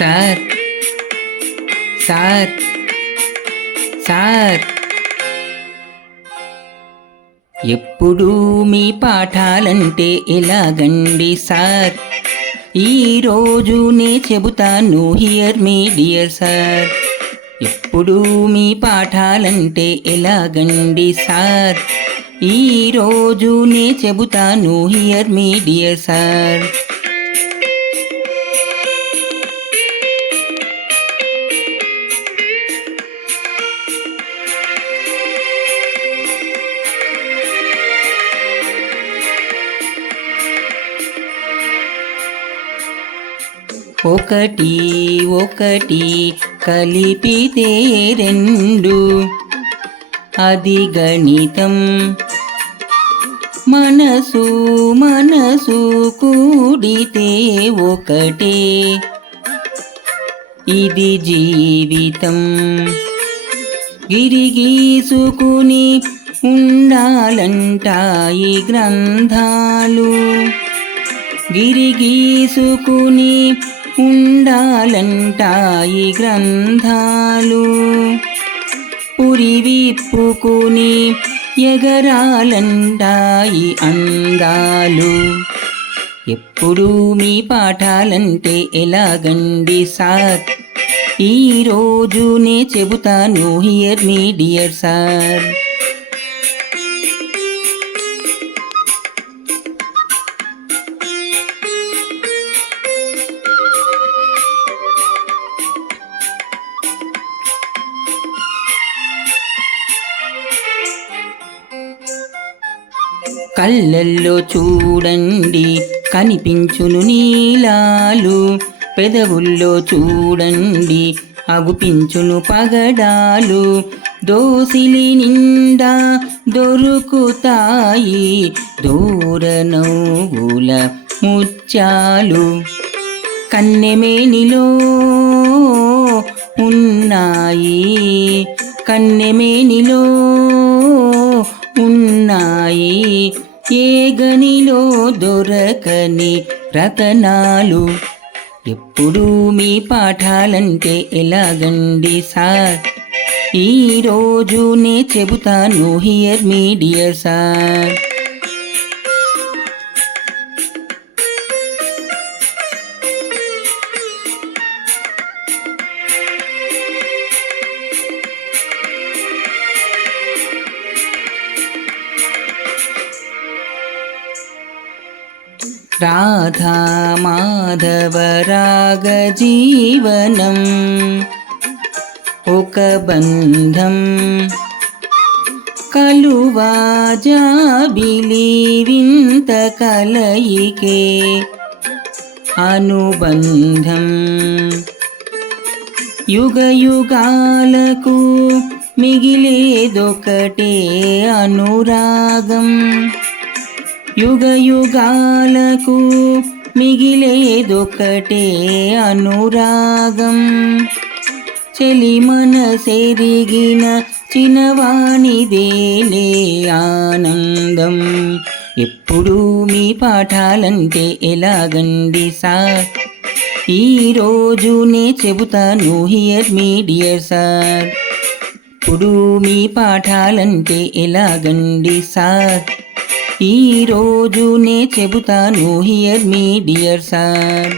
Sir sir sir ఎప్పుడు మీ పాఠాలంటే ఎలాగండి sir? ఈరోజు నే చెబుతాను హియర్ మీ డియర్ సార్. ఎప్పుడు మీ పాఠాలంటే ఎలాగండి సార్? ఈరోజు నే చెబుతాను హియర్ మీ డియర్ సార్. ఒకటి ఒకటి కలిపితే రెండు, అది గణితం. మనసు మనసు కూడితే ఒకటే, ఇది జీవితం. గిరిగీసుకుని ఉండాలంటాయి గ్రంథాలు, గిరిగీసుకుని ఉండాలంటాయి గ్రంథాలు. పురి విప్పుకుని ఎగరాలంటాయి అందాలు. ఎప్పుడు మీ పాఠాలంటే ఎలాగండి సార్? ఈరోజు నే చెబుతాను హియర్ మీ డియర్ సార్. కళ్ళల్లో చూడండి కనిపించును నీలాలు, పెదవుల్లో చూడండి అగుపించును పగడాలు. దోసిలి నిండా దొరుకుతాయి దూర నవ్వుల ముత్యాలు. కన్నెమేనిలో ఉన్నాయి, కన్నెమేనిలో ఉన్నాయి ఏ గనిలో దొరకని రతనాలు. ఎప్పుడు మీ పాఠాలంటే ఎలాగండి సార్? ఈరోజు నే చెబుతాను here me dear sir. Radha Madhava రాగ జీవనం ఒక బంధం, కలువా జాబిలి వింత కలయికే అనుబంధం. యుగ యుగాలకు మిగిలేదొకటే అనురాగం, యుగ యుగాలకు మిగిలేదొకటే అనురాగం. చెలి మనసెరిగిన చిన్నవానిదేలే ఆనందం. ఎప్పుడు మీ పాఠాలంటే ఎలాగండి సార్? ఈరోజు నే చెబుతాను హియర్ మీ డియర్ సార్. ఇప్పుడు మీ పాఠాలంటే ఎలాగండి సార్? ఈరోజు నే చెబుతాను హియర్ మీ డియర్ సార్.